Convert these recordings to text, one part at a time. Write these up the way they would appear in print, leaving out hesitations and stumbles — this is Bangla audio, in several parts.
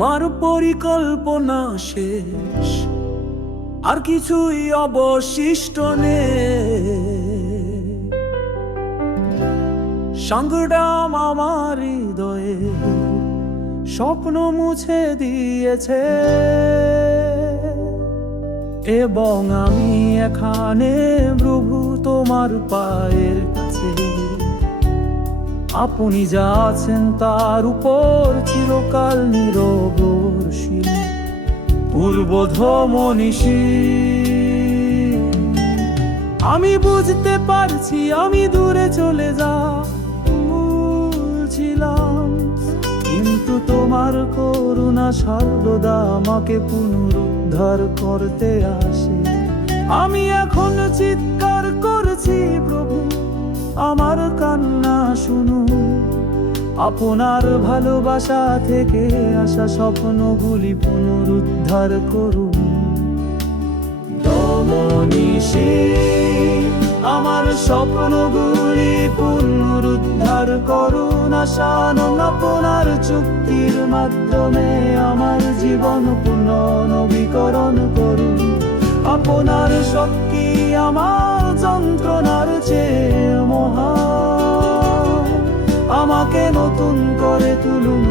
তোমার পরিকল্পনা শেষ, আর কিছুই অবশিষ্ট নেই। সংগ্রাম আমার হৃদয়ে স্বপ্ন মুছে দিয়েছে, এবং আমি এখানে প্রভু তোমার পায়ের কাছে। আপনি যা আছেন তার উপর চিরকাল নিরবশীল, পূর্বধমনীষী। আমি বুঝতে পারছি আমি দূরে চলে যাচ্ছিলাম, কিন্তু তোমার করুণা সর্বদা আমাকে পুনরুদ্ধার করতে আসে। আমি এখন চিৎকার করছি, প্রভু আমার কান্না শুনুন। আপনার ভালোবাসা থেকে আসা স্বপ্নগুলি পুনরুদ্ধার করুন। দমনীষী, আমার স্বপ্নগুলি পুনরুদ্ধার করুন। আশানুন আপনার চুক্তির মাধ্যমে আমার জীবন পুনর্নবীকরণ করুন। আপনার শক্তি আমার যন্ত্রণার চেয়ে মহান, আমাকে নতুন করে তুলুন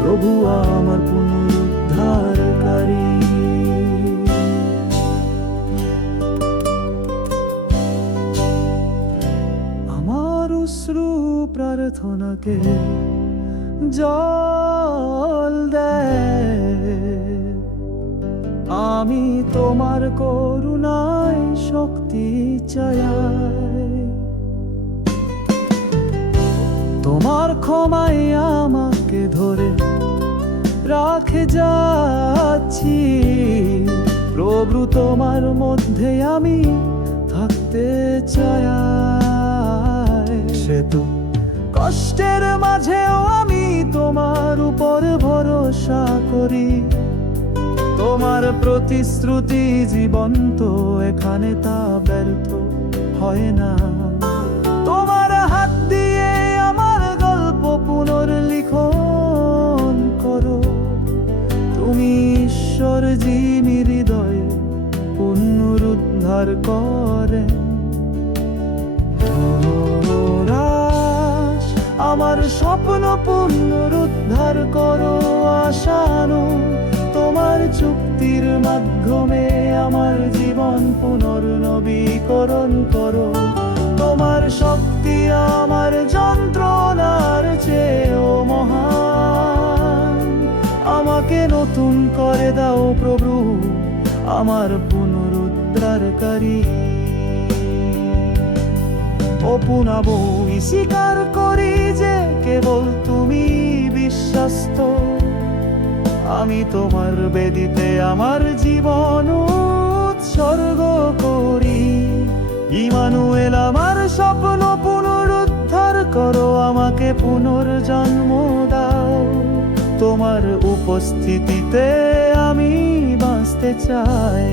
প্রভু আমার পুনরুদ্ধারকারী। আমার অশ্রু প্রার্থনাকে জল দেয়, আমি তোমার করুণায় শক্তি চাই। তোমার ক্ষমায় আমাকে ধরে রাখে যাচ্ছি, প্রভু তোমার মধ্যে আমি থাকতে চাই। সেতু কষ্টের মাঝেও আমি তোমার উপর ভরসা করি। তোমার প্রতিশ্রুতি জীবন্ত, এখানে তা ব্যর্থ হয় না। তোমার হাত দিয়ে আমার গল্প পুনর্লিখন করো। তুমি ঈশ্বর যিনি হৃদয়ে পুনরুদ্ধার করে। আমার স্বপ্ন পুনরুদ্ধার করো। আশানু তোমার চুক্তির মাধ্যমে আমার জীবন পুনর্নবীকরণ করো। তোমার শক্তি আমার যন্ত্রণার চেয়েও মহান, আমাকে নতুন করে দাও প্রভু আমার পুনরুদ্ধারকারী। অপুনাবো স্বীকার করি যে কেবল তুমি বিশ্বস্ত। আমি তোমার বেদিতে আমার জীবন উৎসর্গ করি। ইমানুয়েল, আমার স্বপ্ন পুনরুদ্ধার করো। আমাকে পুনর্জন্ম দাও। তোমার উপস্থিতিতে আমি বাঁচতে চাই।